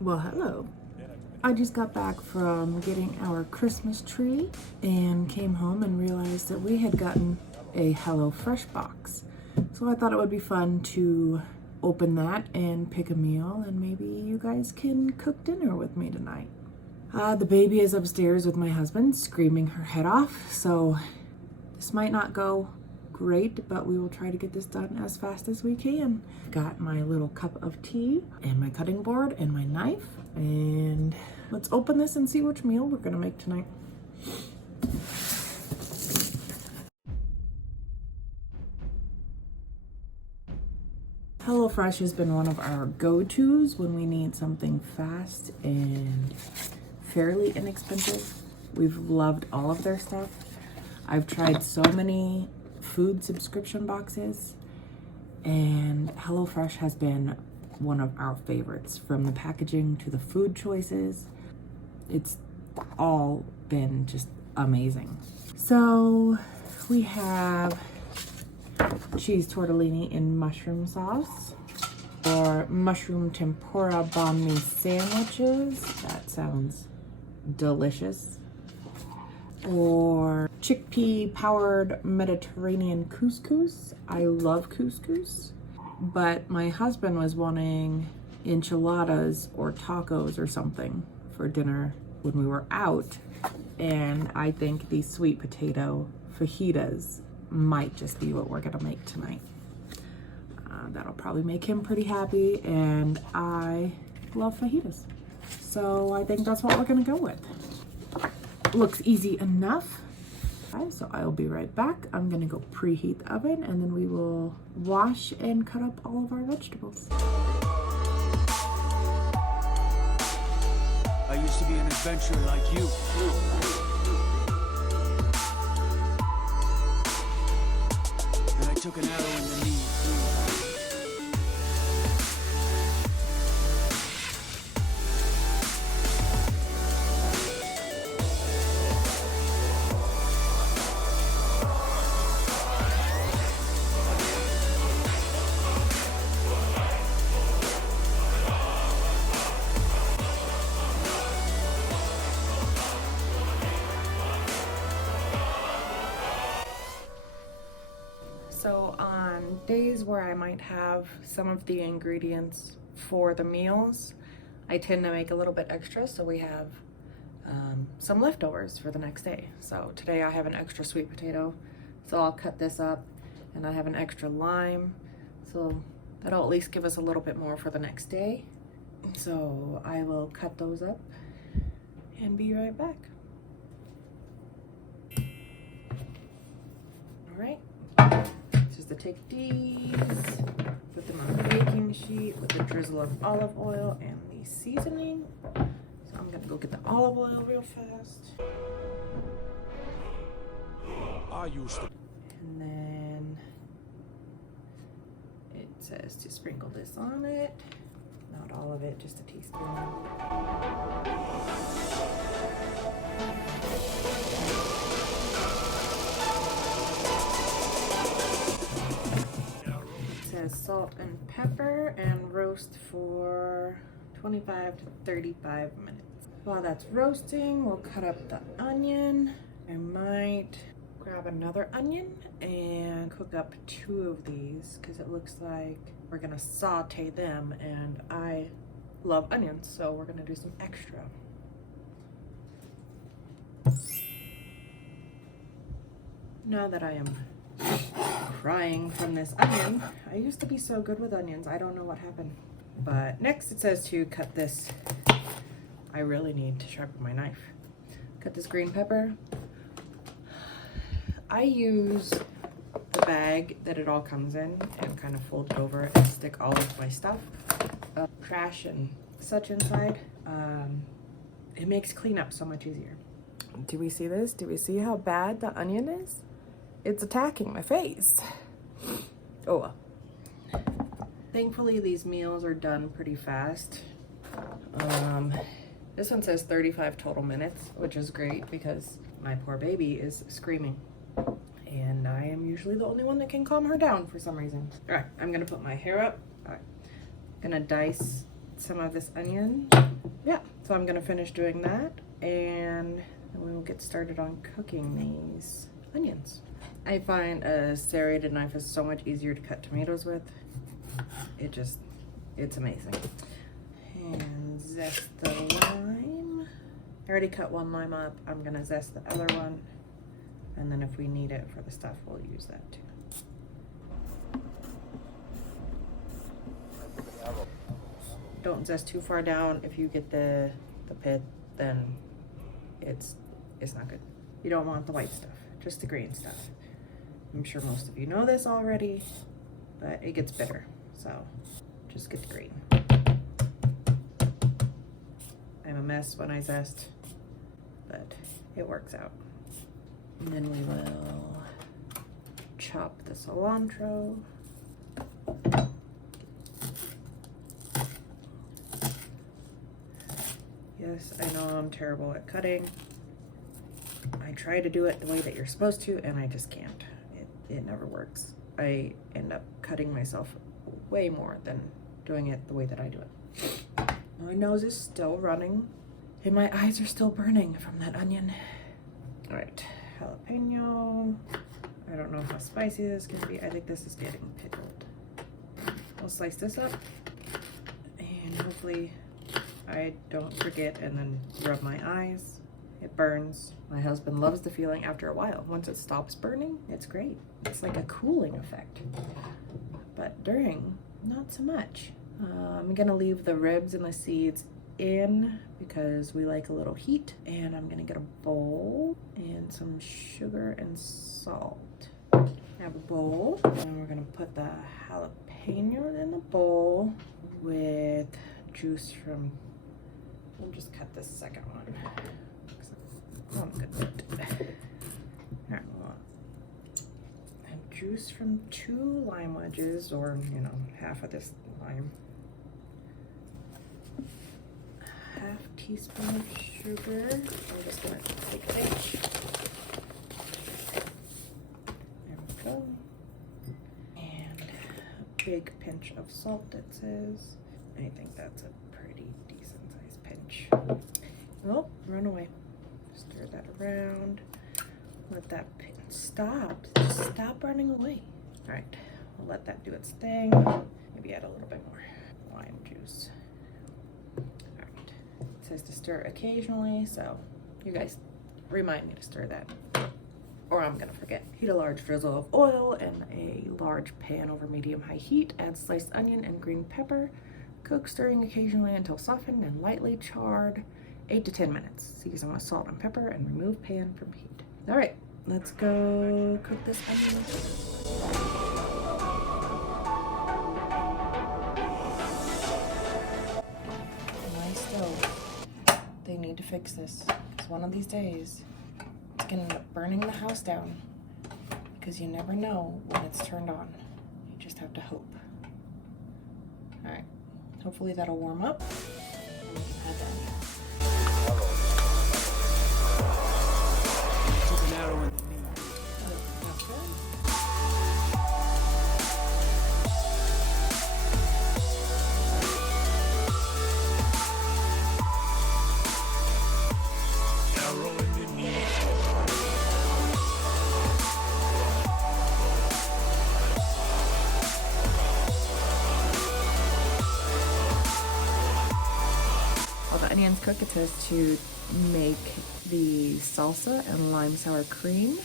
Well, hello. I just got back from getting our Christmas tree and came home and realized that we had gotten a HelloFresh box. So I thought it would be fun to open that and pick a meal, and maybe you guys can cook dinner with me tonight. The baby is upstairs with my husband screaming her head off, so this might not go great, but we will try to get this done as fast as we can. Got my little cup of tea and my cutting board and my knife, and let's open this and see which meal we're gonna make tonight. HelloFresh has been one of our go-tos when we need something fast and fairly inexpensive. We've loved all of their stuff. I've tried so many food subscription boxes, and HelloFresh has been one of our favorites. From the packaging to the food choices, it's all been just amazing. So we have cheese tortellini in mushroom sauce, or mushroom tempura banh mi sandwiches. That sounds delicious. Or chickpea powered Mediterranean couscous. I love couscous, but my husband was wanting enchiladas or tacos or something for dinner when we were out, and I think these sweet potato fajitas might just be what we're gonna make tonight. That'll probably make him pretty happy, and I love fajitas, so I think that's what we're gonna go with. Looks easy enough. Okay, so I'll be right back. I'm gonna go preheat the oven, and then we will wash and cut up all of our vegetables. I used to be an adventurer like you. And I took an arrow in the knee. So on days where I might have some of the ingredients for the meals, I tend to make a little bit extra, so we have some leftovers for the next day. So today I have an extra sweet potato, so I'll cut this up, and I have an extra lime, so that'll at least give us a little bit more for the next day. So I will cut those up and be right back. All right. Just to take these, put them on the baking sheet with a drizzle of olive oil and the seasoning. So I'm gonna go get the olive oil real fast. And then it says to sprinkle this on it. Not all of it, just a teaspoon. Salt and pepper, and roast for 25 to 35 minutes. While that's roasting, we'll cut up the onion. I might grab another onion and cook up 2 of these because it looks like we're gonna saute them, and I love onions, so we're gonna do some extra. Now that I am crying from this onion, I used to be so good with onions. I don't know what happened. But next it says to cut this. I really need to sharpen my knife. Cut this green pepper. I use the bag that it all comes in and kind of fold it over and stick all of my stuff, trash and such inside. It makes cleanup so much easier. Do we see this? Do we see how bad the onion is? It's attacking my face. Oh well. Thankfully, these meals are done pretty fast. This one says 35 total minutes, which is great because my poor baby is screaming. And I am usually the only one that can calm her down for some reason. All right, I'm gonna put my hair up. All right, gonna dice some of this onion. Yeah, so I'm gonna finish doing that and then we will get started on cooking these onions. I find a serrated knife is so much easier to cut tomatoes with. It's amazing. And zest the lime. I already cut one lime up. I'm gonna zest the other one. And then if we need it for the stuff, we'll use that too. Don't zest too far down. If you get the pit, then it's not good. You don't want the white stuff, just the green stuff. I'm sure most of you know this already, but it gets bitter, so just get the green. I'm a mess when I zest, but it works out. And then we will chop the cilantro. Yes, I know I'm terrible at cutting. I try to do it the way that you're supposed to, and I just can't. It never works. I end up cutting myself way more than doing it the way that I do it. My nose is still running, and my eyes are still burning from that onion. All right, jalapeno. I don't know how spicy this can be. I think this is getting pickled. I'll slice this up, and hopefully I don't forget and then rub my eyes. It burns. My husband loves the feeling after a while. Once it stops burning, it's great. It's like a cooling effect. But during, not so much. I'm gonna leave the ribs and the seeds in because we like a little heat. And I'm gonna get a bowl and some sugar and salt. I have a bowl, and we're gonna put the jalapeno in the bowl with juice from, we'll just cut this second one. I'm good with it. Alright, and juice from 2 lime wedges, or half of this lime. Half teaspoon of sugar. I'm just gonna take a pinch. There we go. And a big pinch of salt, it says. I think that's a pretty decent sized pinch. Oh, run away. Stir that around. Let that stop. Just stop running away. All right, we'll let that do its thing. Maybe add a little bit more lime juice. All right. It says to stir occasionally, so you guys remind me to stir that, or I'm gonna forget. Heat a large drizzle of oil in a large pan over medium-high heat. Add sliced onion and green pepper. Cook, stirring occasionally until softened and lightly charred. 8 to 10 minutes. Season with salt and pepper and remove pan from heat. All right, let's go cook this onion. My stove. They need to fix this, because one of these days it's gonna end up burning the house down, because you never know when it's turned on. You just have to hope. All right, hopefully that'll warm up. And we can add that in. Took an arrow in the knee. Arrow in the knee. While the onions cook, it says to make the salsa and lime sour cream.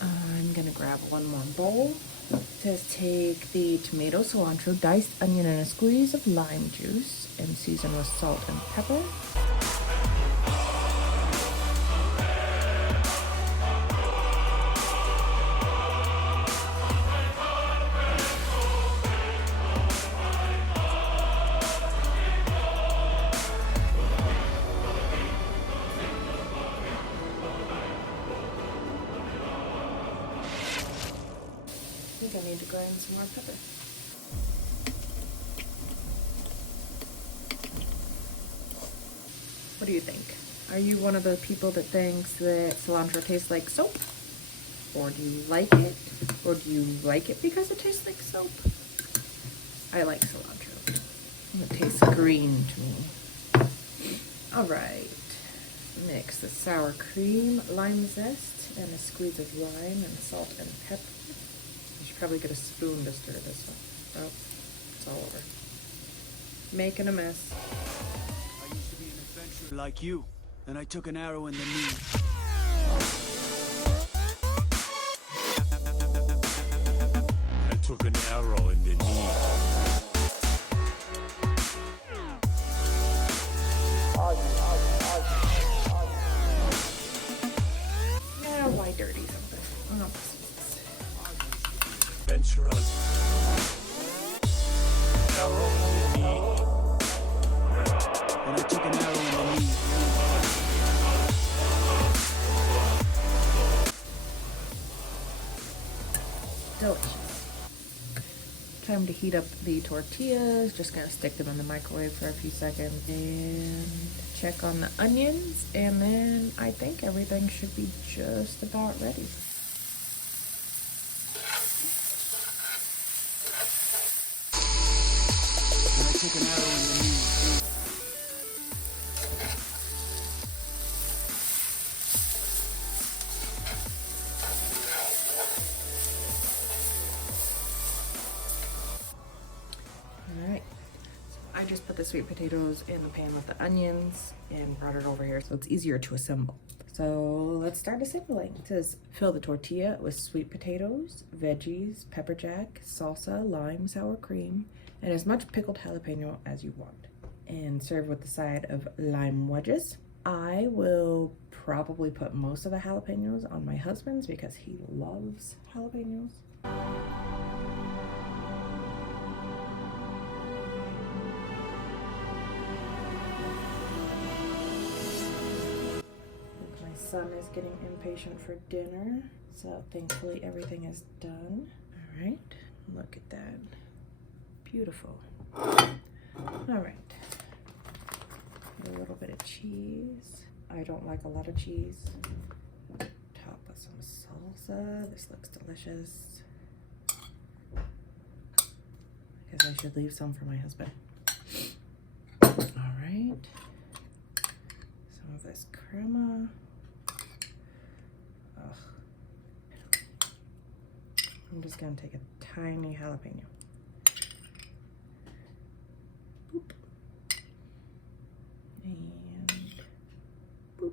I'm gonna grab one more bowl. It says take the tomato, cilantro, diced onion, and a squeeze of lime juice and season with salt and pepper. I think I need to grind some more pepper. What do you think? Are you one of the people that thinks that cilantro tastes like soap? Or do you like it? Or do you like it because it tastes like soap? I like cilantro. It tastes green to me. All right. Mix the sour cream, lime zest, and a squeeze of lime and salt and pepper. You should probably get a spoon to stir this one. Oh, it's all over. Making a mess. I used to be an adventurer like you, and I took an arrow in the knee. I took an arrow in the knee. Yeah, why dirty something? Oh, Adventurous. Arrow in the knee. And I took an arrow in the knee. delicious. Time to heat up the tortillas. Just gonna stick them in the microwave for a few seconds and check on the onions, and then I think everything should be just about ready. And I took an arrow in the knee. Alright, so I just put the sweet potatoes in the pan with the onions and brought it over here so it's easier to assemble. So let's start assembling. It says fill the tortilla with sweet potatoes, veggies, pepper jack, salsa, lime, sour cream, and as much pickled jalapeno as you want. And serve with the side of lime wedges. I will probably put most of the jalapenos on my husband's because he loves jalapenos. My son is getting impatient for dinner, so thankfully everything is done. All right, look at that. Beautiful. All right. A little bit of cheese. I don't like a lot of cheese. Top with some salsa. This looks delicious. I guess I should leave some for my husband. All right. Some of this crema. Ugh. I'm just gonna take a tiny jalapeno. Boop. And boop.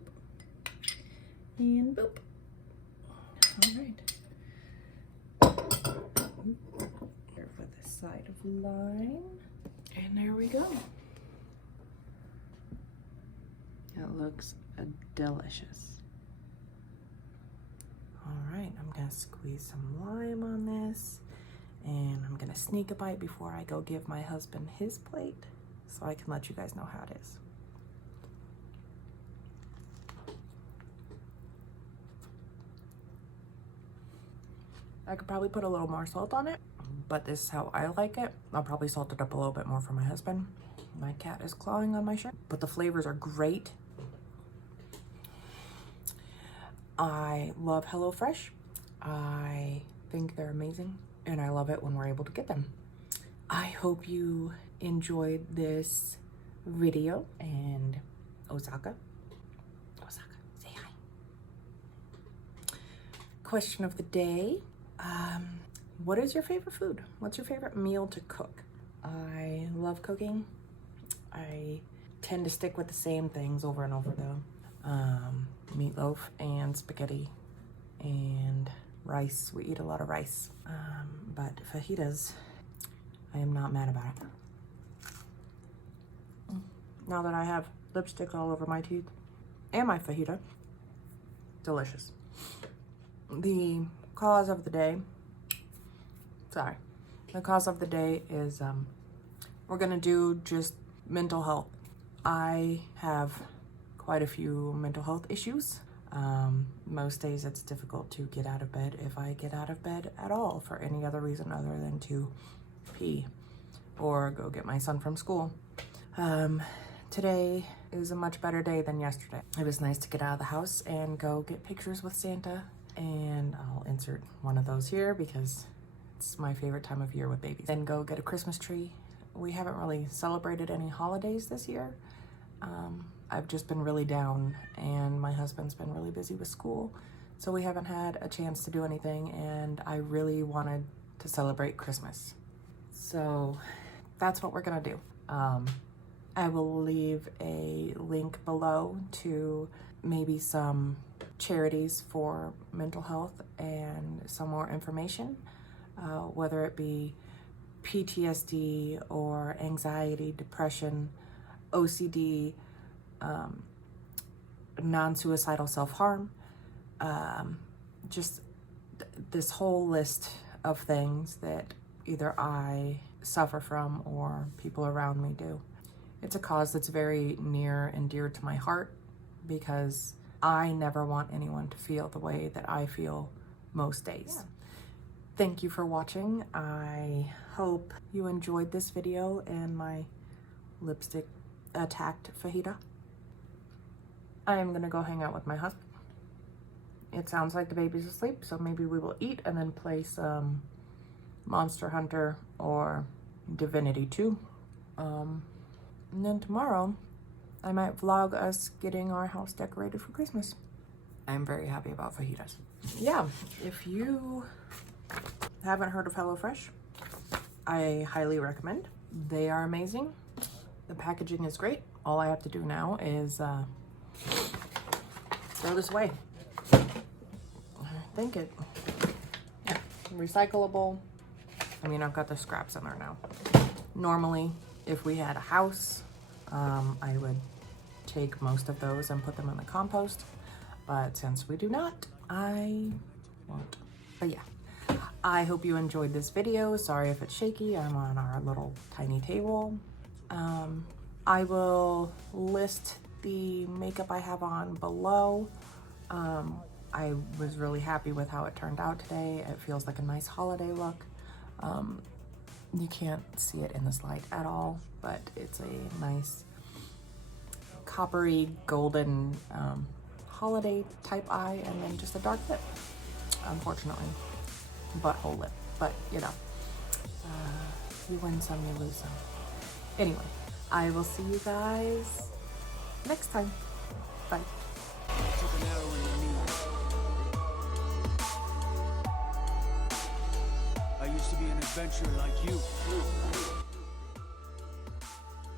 And boop. All right. Here with a side of lime. And there we go. It looks delicious. All right, I'm gonna squeeze some lime on this, and I'm gonna sneak a bite before I go give my husband his plate so I can let you guys know how it is. I could probably put a little more salt on it, but this is how I like it. I'll probably salt it up a little bit more for my husband. My cat is clawing on my shirt, but the flavors are great. I love HelloFresh. I think they're amazing, and I love it when we're able to get them. I hope you enjoyed this video, and Osaka, say hi. Question of the day. What is your favorite food? What's your favorite meal to cook? I love cooking. I tend to stick with the same things over and over though. Meatloaf and spaghetti and rice. We eat a lot of rice. But fajitas, I am not mad about it. Now that I have lipstick all over my teeth and my fajita, delicious. The cause of the day is we're gonna do just mental health. I have quite a few mental health issues. Most days it's difficult to get out of bed, if I get out of bed at all, for any other reason other than to pee or go get my son from school. Today is a much better day than yesterday. It was nice to get out of the house and go get pictures with Santa, and I'll insert one of those here because it's my favorite time of year with babies. Then go get a Christmas tree we haven't really celebrated any holidays this year. I've just been really down, and my husband's been really busy with school, so we haven't had a chance to do anything, and I really wanted to celebrate Christmas. So that's what we're gonna do. I will leave a link below to maybe some charities for mental health and some more information, whether it be PTSD or anxiety, depression, OCD, non-suicidal self-harm, just this whole list of things that either I suffer from or people around me do. It's a cause that's very near and dear to my heart because I never want anyone to feel the way that I feel most days. Yeah. Thank you for watching. I hope you enjoyed this video and my lipstick attacked fajita. I am gonna go hang out with my husband. It sounds like the baby's asleep, so maybe we will eat and then play some Monster Hunter or Divinity 2. And then tomorrow, I might vlog us getting our house decorated for Christmas. I'm very happy about fajitas. Yeah, if you haven't heard of HelloFresh, I highly recommend. They are amazing. The packaging is great. All I have to do now is throw this away. I think it, yeah, recyclable. I mean, I've got the scraps in there now. Normally, if we had a house, I would take most of those and put them in the compost. But since we do not, I won't. But yeah, I hope you enjoyed this video. Sorry if it's shaky. I'm on our little tiny table. I will list the makeup I have on below. I was really happy with how it turned out today. It feels like a nice holiday look. You can't see it in this light at all, but it's a nice coppery golden holiday type eye, and then just a dark lip, unfortunately, butthole lip. But you know, you win some, you lose some. Anyway, I will see you guys next time. Bye. Took an arrow in the knee. I used to be an adventurer like you.